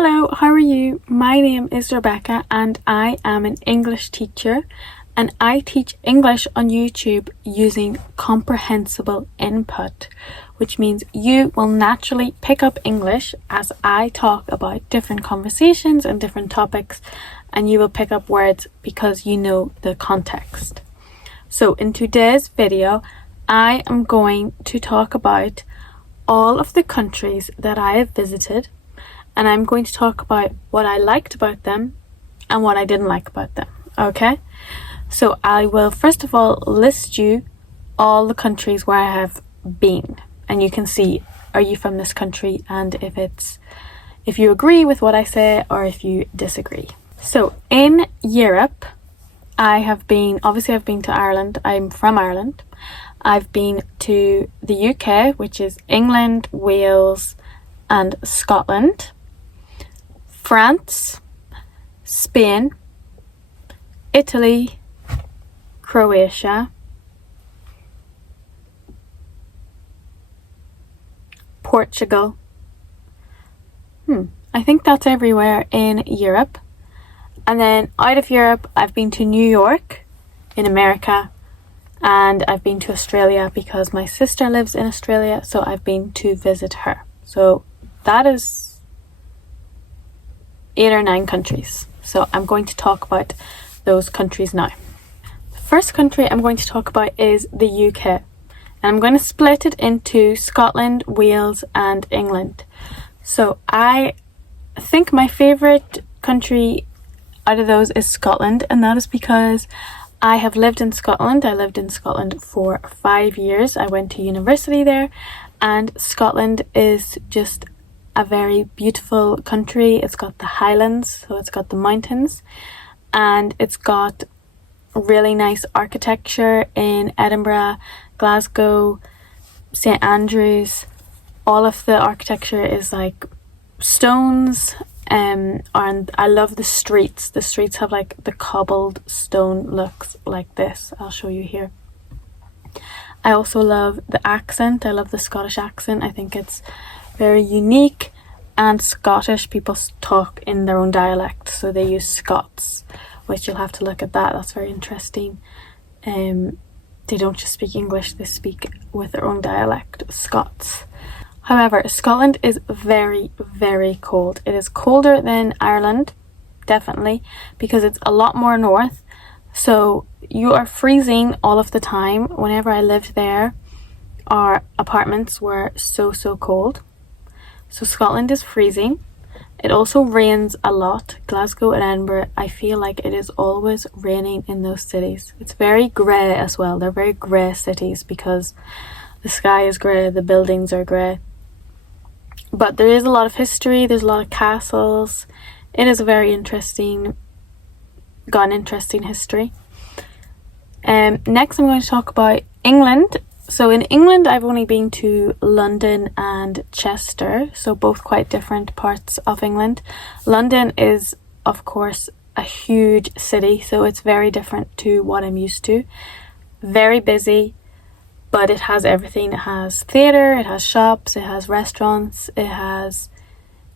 Hello, how are you? My name is Rebecca and I am an English teacher, and I teach English on YouTube using comprehensible input, which means you will naturally pick up English as I talk about different conversations and different topics, and you will pick up words because you know the context. So in today's video, I am going to talk about all of the countries that I have visited, and I'm going to talk about what I liked about them and what I didn't like about them, okay? So I will first of all list you all the countries where I have been, and you can see, are you from this country, and if you agree with what I say or if you disagree. So in Europe, I've been to Ireland. I'm from Ireland. I've been to the UK, which is England, Wales, and Scotland, France, Spain, Italy, Croatia, Portugal. I think that's everywhere in Europe. And then out of Europe, I've been to New York in America, and I've been to Australia because my sister lives in Australia, so I've been to visit her. So that is 8 or 9 countries. So I'm going to talk about those countries now. The first country I'm going to talk about is the UK. And I'm going to split it into Scotland, Wales, and England. So I think my favourite country out of those is Scotland, and that is because I have lived in Scotland. I lived in Scotland for 5 years. I went to university there, and Scotland is just a very beautiful country. It's got the Highlands, so it's got the mountains, and it's got really nice architecture in Edinburgh, Glasgow, St Andrews. All of the architecture is like stones, and I love the streets. The streets have like the cobbled stone looks like this. I'll show you here. I also love the accent. I love the Scottish accent. I think it's very unique, and Scottish people talk in their own dialect, so they use Scots, which you'll have to look at that. That's very interesting. They don't just speak English, they speak with their own dialect, Scots. However, Scotland is very, very cold. It is colder than Ireland, definitely, because it's a lot more north. So you are freezing all of the time. Whenever I lived there, our apartments were so cold. So Scotland is freezing. It also rains a lot. Glasgow and Edinburgh, I feel like it is always raining in those cities. It's very grey as well. They're very grey cities because the sky is grey, the buildings are grey. But there is a lot of history, there's a lot of castles. It is a very interesting history. Next I'm going to talk about England. So in England, I've only been to London and Chester, so both quite different parts of England. London is, of course, a huge city, so it's very different to what I'm used to. Very busy, but it has everything. It has theatre, it has shops, it has restaurants, it has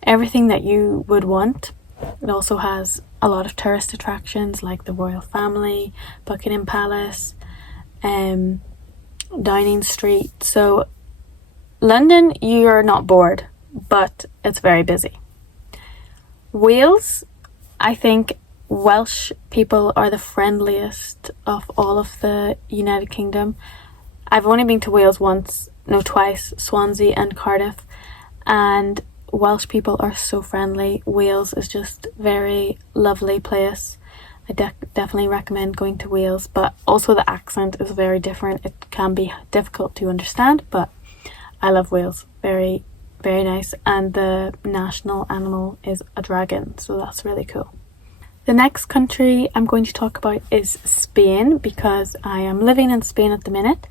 everything that you would want. It also has a lot of tourist attractions like the royal family, Buckingham Palace, Downing Street. So London, you're not bored, but it's very busy. Wales, I think Welsh people are the friendliest of all of the United Kingdom. I've only been to Wales twice, Swansea and Cardiff, and Welsh people are so friendly. Wales is just very lovely place. I definitely recommend going to Wales, but also the accent is very different. It can be difficult to understand, but I love Wales. Very, very nice. And the national animal is a dragon, so that's really cool. The next country I'm going to talk about is Spain, because I am living in Spain at the minute.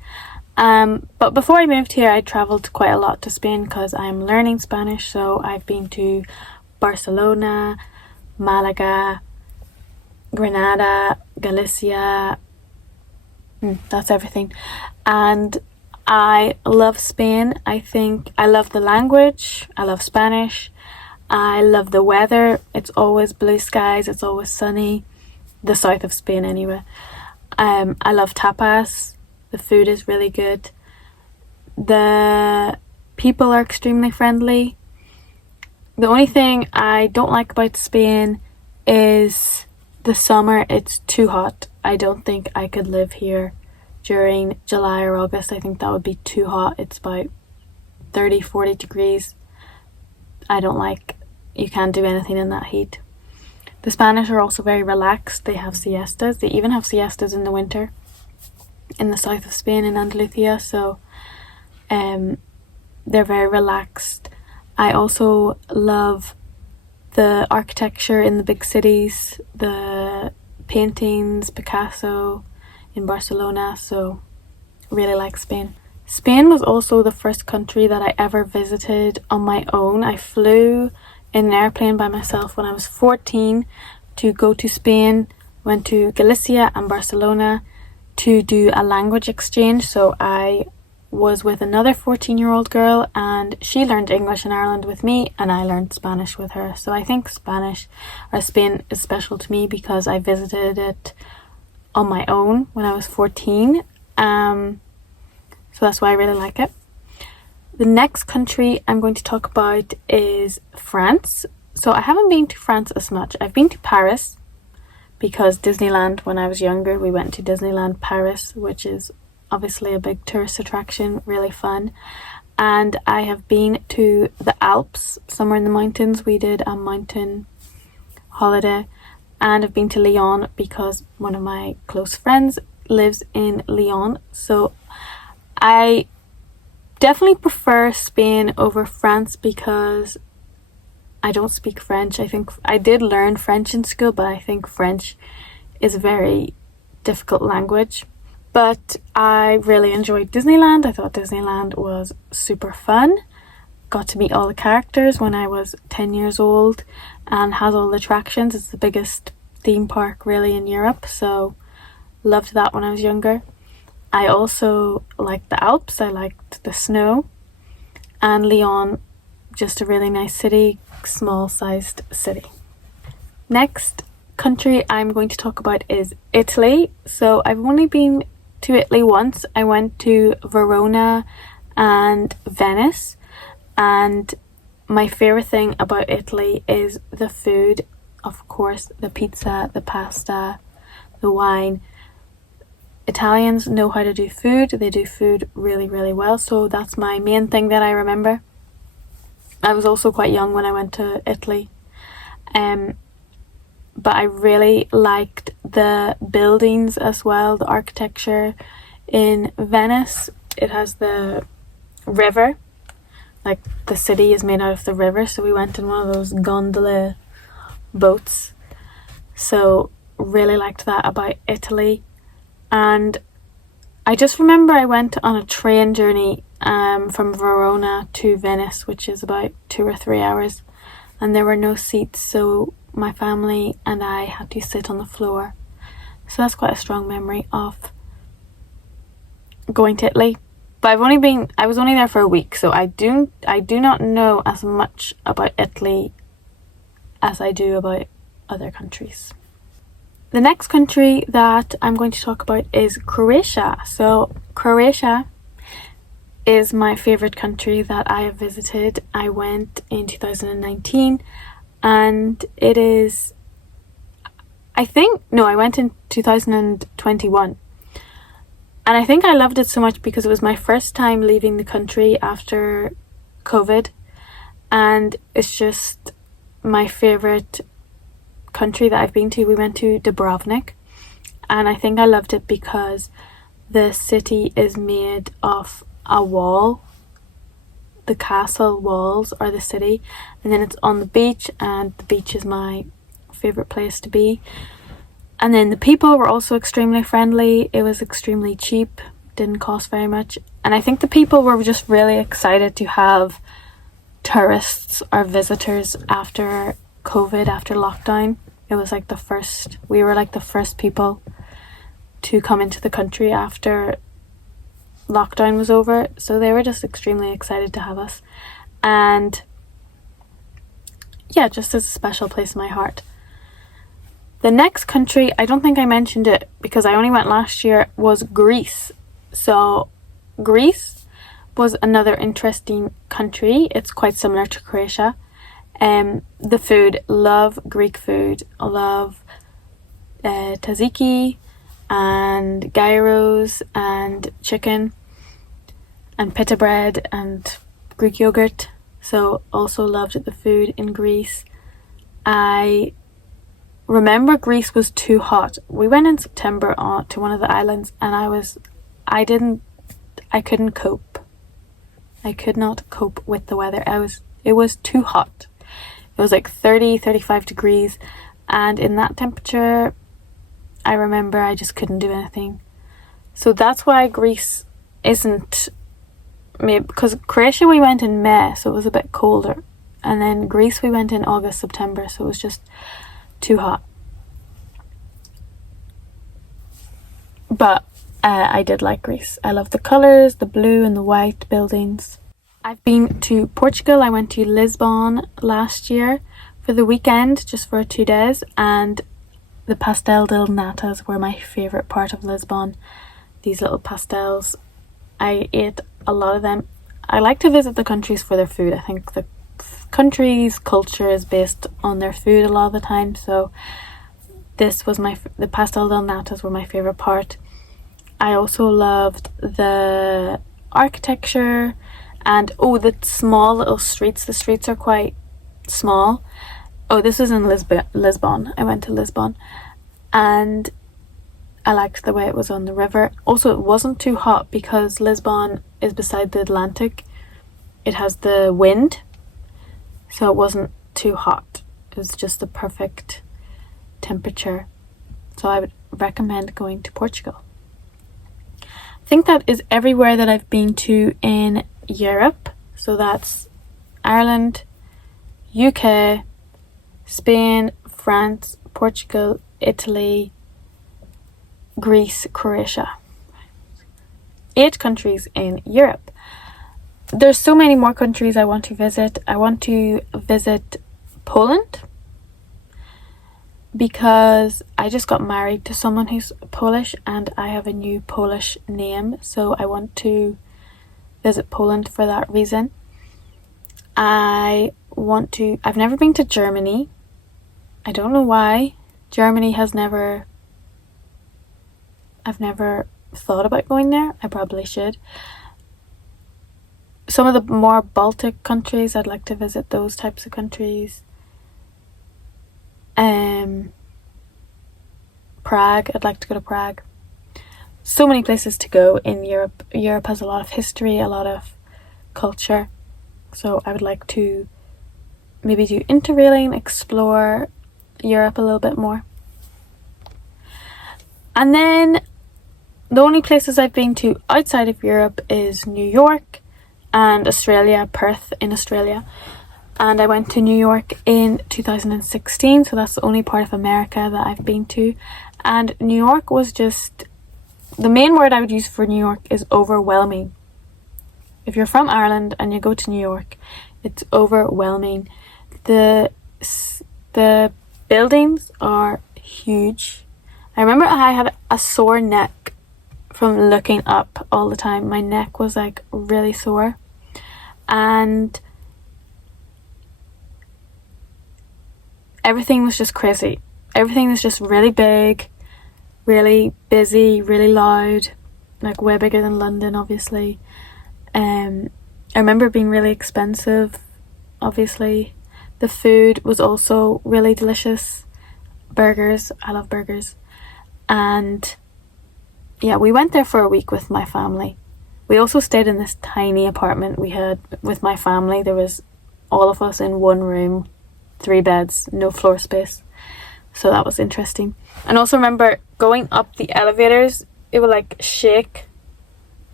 But before I moved here, I travelled quite a lot to Spain because I'm learning Spanish, so I've been to Barcelona, Malaga, Granada, Galicia. That's everything. And I love Spain. I think I love the language. I love Spanish. I love the weather. It's always blue skies, it's always sunny. The south of Spain anyway. I love tapas. The food is really good. The people are extremely friendly. The only thing I don't like about Spain is the summer. It's too hot. I don't think I could live here during July or August. I think that would be too hot. It's about 30-40 degrees. You can't do anything in that heat. The Spanish are also very relaxed. They have siestas. They even have siestas in the winter in the south of Spain, in Andalusia. So they're very relaxed. I also love the architecture in the big cities, the paintings, Picasso in Barcelona. So really like Spain. Spain was also the first country that I ever visited on my own. I flew in an airplane by myself when I was 14 to go to Spain. Went to Galicia and Barcelona to do a language exchange. So I was with another 14-year-old girl, and she learned English in Ireland with me, and I learned Spanish with her. So I think Spain is special to me because I visited it on my own when I was 14. So that's why I really like it. The next country I'm going to talk about is France. So I haven't been to France as much. I've been to Paris because Disneyland, when I was younger, we went to Disneyland Paris, which is obviously a big tourist attraction, really fun. And I have been to the Alps, somewhere in the mountains. We did a mountain holiday. And I've been to Lyon because one of my close friends lives in Lyon. So I definitely prefer Spain over France because I don't speak French. I think I did learn French in school, but I think French is a very difficult language. But I really enjoyed Disneyland. I thought Disneyland was super fun. Got to meet all the characters when I was 10 years old and has all the attractions. It's the biggest theme park really in Europe, so loved that when I was younger. I also liked the Alps. I liked the snow. And Lyon, just a really nice city, small-sized city. Next country I'm going to talk about is Italy. So I've only been to Italy once. I went to Verona and Venice, and my favorite thing about Italy is the food. Of course, the pizza, the pasta, the wine. Italians know how to do food. They do food really, really well. So that's my main thing that I remember. I was also quite young when I went to Italy. But I really liked the buildings as well, the architecture. In Venice, it has the river. Like, the city is made out of the river. So we went in one of those gondola boats. So really liked that about Italy. And I just remember I went on a train journey from Verona to Venice, which is about 2 or 3 hours, and there were no seats, so my family and I had to sit on the floor. So that's quite a strong memory of going to Italy. But I was only there for a week, so I do not know as much about Italy as I do about other countries. The next country that I'm going to talk about is Croatia. So Croatia is my favorite country that I have visited. I went in 2019 and it is, I went in 2021. And I think I loved it so much because it was my first time leaving the country after COVID. And it's just my favorite country that I've been to. We went to Dubrovnik, and I think I loved it because the city is made of a wall. The castle walls are the city, and then it's on the beach, and the beach is my favorite place to be. And then the people were also extremely friendly. It was extremely cheap, didn't cost very much, and I think the people were just really excited to have tourists or visitors after COVID, after lockdown. It was like we were like the first people to come into the country after lockdown was over, so they were just extremely excited to have us. And yeah, just as a special place in my heart. The next country, I don't think I mentioned it because I only went last year, was Greece. So Greece was another interesting country. It's quite similar to Croatia. The food, love Greek food. I love tzatziki and gyros and chicken and pita bread and Greek yogurt. So also loved the food in Greece. I remember Greece was too hot. We went in September to one of the islands and I couldn't cope. I could not cope with the weather. It was too hot. It was like 30, 35 degrees, and in that temperature, I remember I just couldn't do anything. So that's why Greece isn't, maybe because Croatia we went in May, so it was a bit colder, and then Greece we went in August, September, so it was just too hot. But I did like Greece. I love the colours, the blue and the white buildings. I've been to Portugal. I went to Lisbon last year for the weekend, just for 2 days, and the pastel de natas were my favourite part of Lisbon. These little pastels, I ate a lot of them. I like to visit the countries for their food. I think the country's culture is based on their food a lot of the time, so this was the pastel de natas were my favourite part. I also loved the architecture and the small little streets. The streets are quite small. This was in Lisbon. I went to Lisbon and I liked the way it was on the river. Also, it wasn't too hot because Lisbon is beside the Atlantic. It has the wind, so it wasn't too hot. It was just the perfect temperature. So I would recommend going to Portugal. I think that is everywhere that I've been to in Europe. So that's Ireland, UK, Spain, France, Portugal, Italy, Greece, Croatia. 8 countries in Europe. There's so many more countries I want to visit. I want to visit Poland because I just got married to someone who's Polish and I have a new Polish name, so I want to visit Poland for that reason. I've never been to Germany. I don't know why. I've never thought about going there. I probably should. Some of the more Baltic countries, I'd like to visit those types of countries. Prague, I'd like to go to Prague. So many places to go in Europe. Europe has a lot of history, a lot of culture. So I would like to maybe do interrailing, explore Europe a little bit more. And then the only places I've been to outside of Europe is New York and Australia, Perth in Australia. And I went to New York in 2016, so that's the only part of America that I've been to. And New York was just, the main word I would use for New York is overwhelming. If you're from Ireland and you go to New York, it's overwhelming. The buildings are huge. I remember I had a sore neck from looking up all the time. My neck was like really sore. And everything was just crazy. Everything was just really big, really busy, really loud, like way bigger than London, obviously. I remember it being really expensive, obviously. The food was also really delicious. Burgers, I love burgers. And yeah, we went there for a week with my family. We also stayed in this tiny apartment we had with my family. There was all of us in one room, 3 beds, no floor space. So that was interesting. And also remember going up the elevators, it would like shake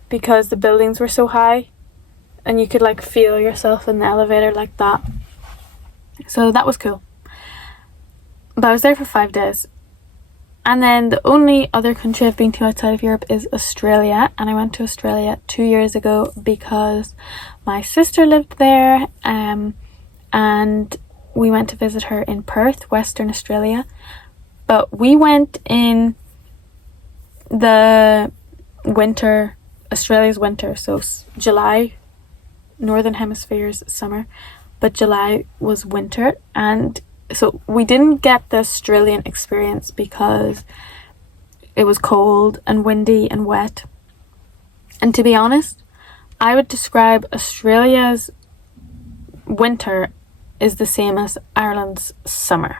because the buildings were so high and you could like feel yourself in the elevator like that. So that was cool. But I was there for 5 days. And then the only other country I've been to outside of Europe is Australia. And I went to Australia 2 years ago because my sister lived there. And we went to visit her in Perth, Western Australia. But we went in the winter, Australia's winter, so July, Northern Hemisphere's summer, but July was winter, and so we didn't get the Australian experience because it was cold and windy and wet. And to be honest, I would describe Australia's winter is the same as Ireland's summer.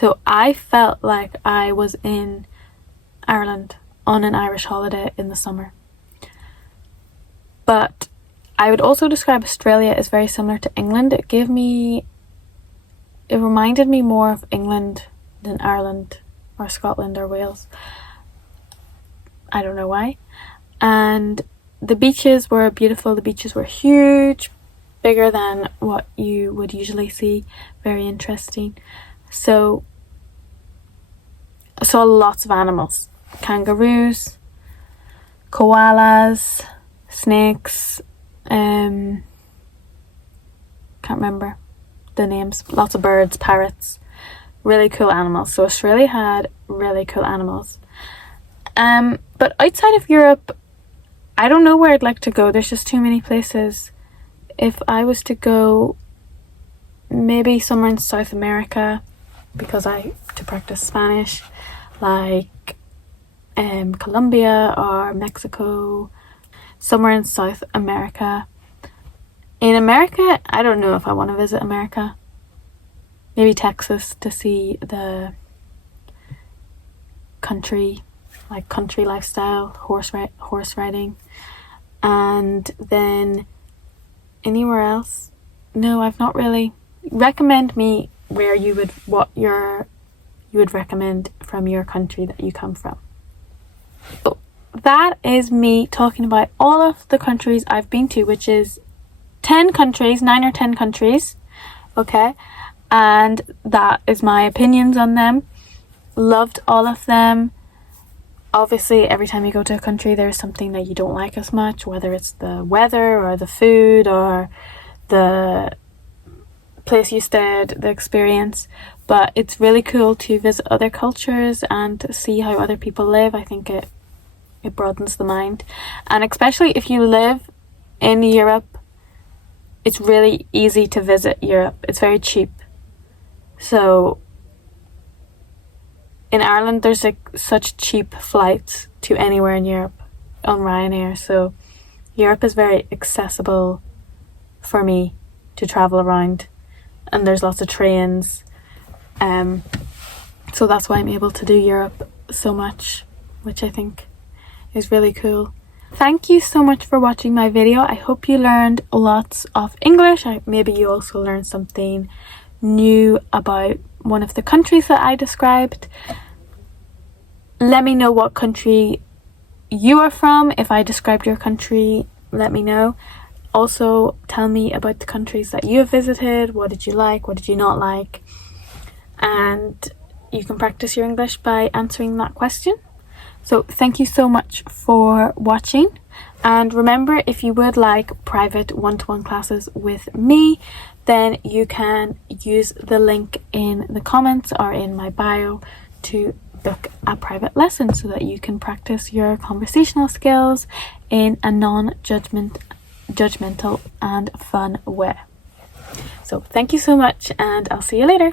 So I felt like I was in Ireland on an Irish holiday in the summer. But I would also describe Australia as very similar to England. It reminded me more of England than Ireland or Scotland or Wales. I don't know why. And the beaches were beautiful. The beaches were huge, bigger than what you would usually see. Very interesting. So I saw lots of animals. Kangaroos, koalas, snakes, can't remember the names. Lots of birds, parrots, really cool animals. So Australia had really cool animals. But outside of Europe, I don't know where I'd like to go. There's just too many places. If I was to go, maybe somewhere in South America, because to practice Spanish, like Colombia or Mexico, somewhere in South America. In America, I don't know if I want to visit America. Maybe Texas to see the country lifestyle, horse riding. And then anywhere else? No, I've not really. Recommend me where you would recommend from your country that you come from. So that is me talking about all of the countries I've been to, which is 9 or 10 countries. Okay, and that is my opinions on them. Loved all of them. Obviously, every time you go to a country, there's something that you don't like as much, whether it's the weather or the food or the place you stayed, the experience. But it's really cool to visit other cultures and to see how other people live. I think it broadens the mind. And especially if you live in Europe, it's really easy to visit Europe. It's very cheap. So in Ireland, there's such cheap flights to anywhere in Europe on Ryanair. So Europe is very accessible for me to travel around. And there's lots of trains. So that's why I'm able to do Europe so much, which I think is really cool. Thank you so much for watching my video. I hope you learned lots of English. Maybe you also learned something new about one of the countries that I described. Let me know what country you are from. If I described your country, let me know. Also, tell me about the countries that you have visited. What did you like? What did you not like? And you can practice your English by answering that question. So thank you so much for watching. And remember, if you would like private one-to-one classes with me, then you can use the link in the comments or in my bio to book a private lesson so that you can practice your conversational skills in a non-judgmental and fun way. So thank you so much, and I'll see you later.